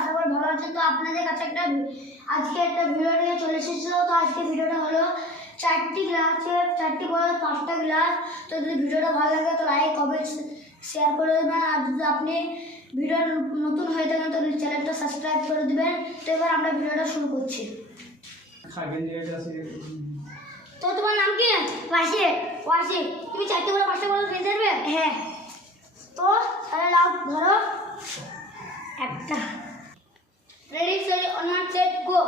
আশা করি ভালো আছেন। তো আপনাদের কাছে আজকে একটা ভিডিও নিয়ে চলে এসেছিল। তো আজকে ভিডিওটা হলো 4টি গ্লাসের 4টি বড় 5টা গ্লাস। তো যদি ভিডিওটা ভালো লাগে তো লাইক কমেন্ট শেয়ার করে দেবেন। আর যদি আপনি ভিডিও নতুন হয়ে থাকেন তো চ্যানেলটা সাবস্ক্রাইব করে দেবেন। তো এবার আমরা ভিডিওটা শুরু করছি। তো তোমার নাম কি? ওয়াসি। তুমি 4টি বড় 5টা বড় ফেলতে পারবে? হ্যাঁ। তো তাহলে লাও ধরো একটা। Ready set on one set go.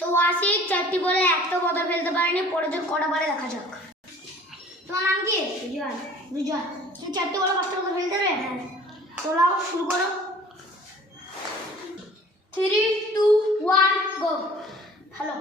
তো ওয়াসি 4টি বলে একটা কথা ফেলতে পারেনি, পরে যে কটা পারে দেখা যাক। তোমার নাম কি? বিজয়। তুমি 4টি বলে 5টা কথা ফেলতে পারবে? হ্যাঁ। তো লাও শুরু করো। 3 2 1 গো। হ্যালো।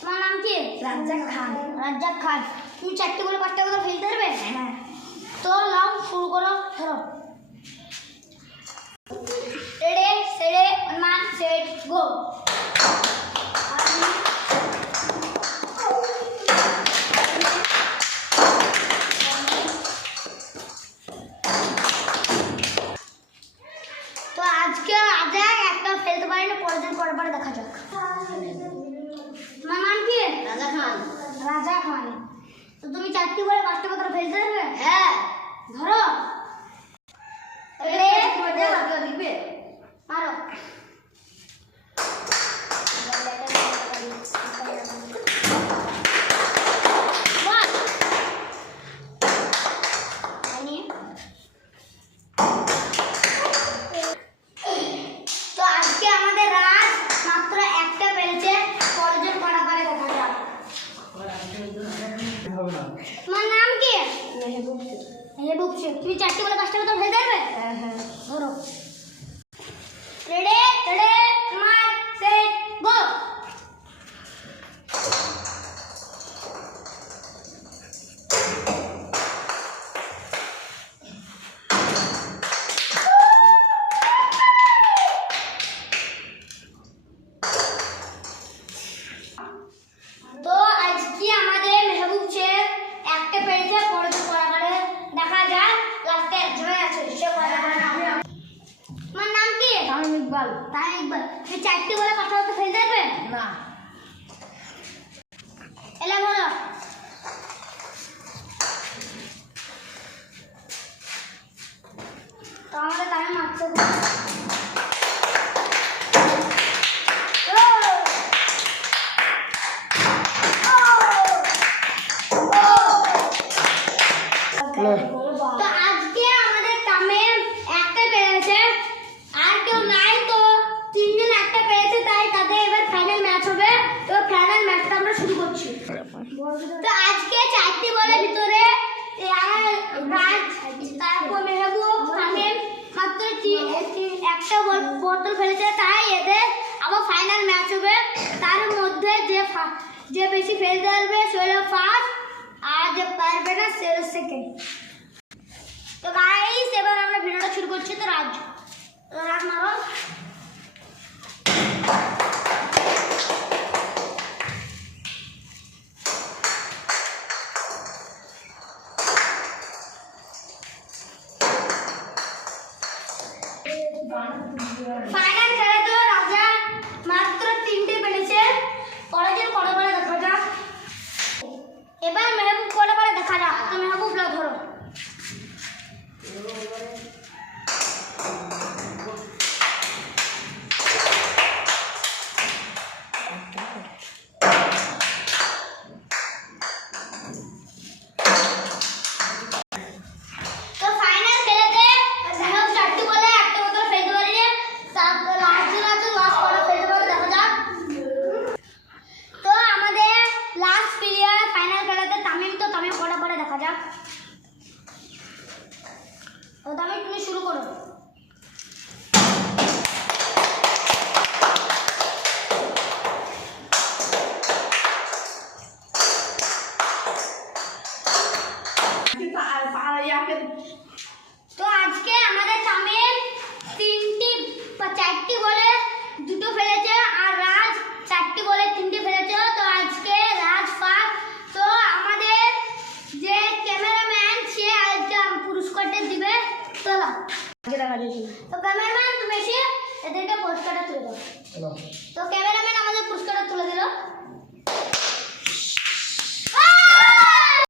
তোমার নাম কি? রাজ্জাক খান। তুমি 4টি বলে 5টা কথা ফেলতে পারবে? হ্যাঁ। তো লাও শুরু করো ধরো। Ready set on one set go. তো আজকে একটা ফেলতে পারিনি, পরের দিন করার পরে দেখা যাক। তোমার নাম কি? রাজা খান। তো তুমি 4টি বলে 5টা কথা ফেলতে পারবে? হ্যাঁ। ধরো। লিখবে মারো। তো আজকে আমাদের রাজ মাত্র একটা পেরেছে, পরের কটা পারে দেখা যাক। তোমার নাম কি? মেহবুব শেখ। তুমি 4টি বলে 5টা কথা ফেলতে পারবে? হ্যাঁ। ধরো। Ready one set go. তো আজকে আমাদের মেহবুব শেখ একটা পেরেছে, পরে তো করা করে দেখা যাক। লাস্টে একজনই আছে, সে করা করে না। তোমার নাম কি? তামিম ইকবাল। তুমি 4টি বলে 5টা কথা ফেলতে পারবে? না। এলা বলো। তো আমাদের তামিম মারছে। তো আজকে আমাদের তামিম একটা পেরেছে, আর কেউ নাই। তো 3 জন একটা পেরেছে, তাই তাদের এবার ফাইনাল ম্যাচ হবে। তো ফাইনাল ম্যাচটা আমরা শুরু করছি। তো আজকে 4টি বলের ভিতরে রাজ, তারপর মেহবুব, তামিম মাত্র একটা বোতল ফেলেছে, তাই এদের আবার ফাইনাল ম্যাচ হবে। তার মধ্যে যে বেশি ফেলতে পারবে সে হলো ফার্স্ট, আর যে পারবে না সে হলো সেকেন্ড। তো গাইস এবার আমরা ভিডিওটা শুরু করছি। তো রাজ মারো। ফাইনাল খেলে তো রাজা মাত্র 3টে পেরেছে, পরের কটা করে দেখা যাক। এবার মেহবুব কটা করে দেখা যাক। তো মেহবুব লা ধরো। চলো আগে দেখা দিয়েছি তো ক্যামেরাম্যান তুমি এসে এদেরকে পুরস্কারটা তুলে দাও। তো ক্যামেরাম্যান আমাদের পুরস্কারটা তুলে দিল।